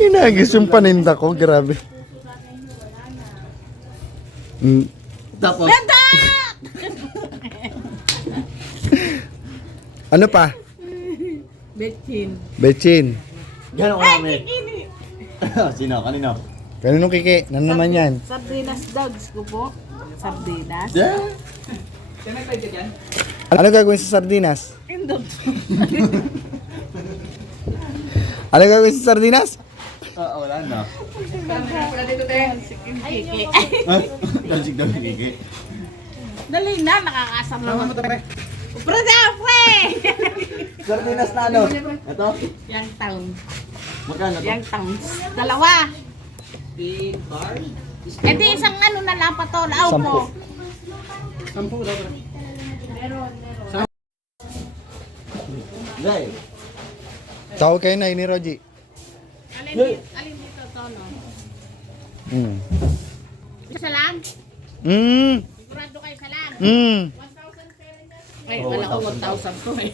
Inagis yung paninda ko, grabe. Tapos, Ano pa? Betchin. Bechin. gano'n kami. Sino? Kanino? Kaninong kiki? Ano naman yan? Sardinas dogs ko po. Sardinas. Yeah. Ano gagawin sa sardinas? Indog. Ano gagawin sa sardinas? Wala na. Kiki. Dansig daw ni Kiki. Dali na, nakakasam naman. Pre! Sardinas na ano? Ito? Yang town. Magkano to? Yang towns. Dalawa. E di isang ano na lang pa to. Lao mo. Gay. Tawag kayo na ni Roji. Alin dito to, no? Mm. Isa lang? Sigurado kayo sa lang? 1,000 Mm. Ay, wala ko 1,000 to eh.